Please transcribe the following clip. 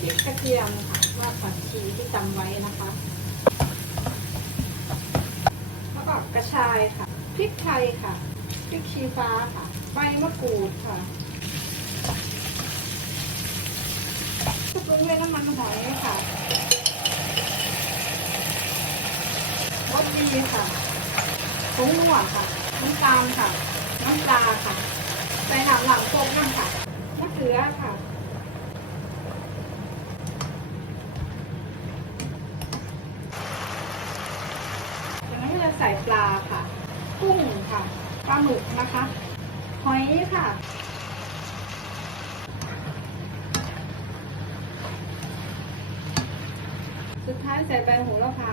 พริกกระเทียมค่ะรากผักชีที่จำไว้นะคะ แล้วก็กระชายค่ะ พริกไทยค่ะ พริกชี้ฟ้าค่ะ ใบมะกรูดค่ะปรุงด้วยน้ำมันหอยค่ะรสดีค่ะผงหัวค่ะ น้ำตาลค่ะ น้ำปลาค่ะ ใส่หางหลังโคกนั่งค่ะมะเขือค่ะ จากนั้นก็จะใส่ปลาค่ะ กุ้งค่ะปลาหมึกนะคะหอยค่ะสุดท้ายใส่ใบโหระพา